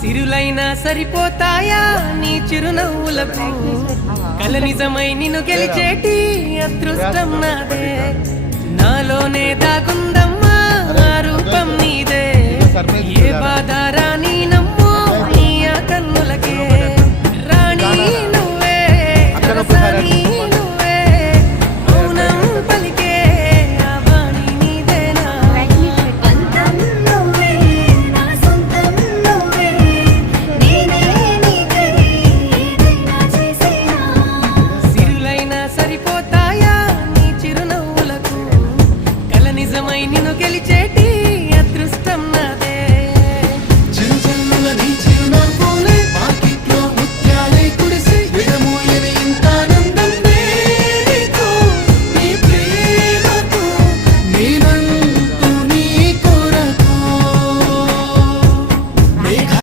సిరులైనా సరిపోతాయా నీ చిరునవ్వులకు కల నిజమై నిన్ను గెలిచేటి అదృష్టం నాదే నాలోనే దాగుందమ్మా ఆ రూపం నీదే ఏ బాధ రాని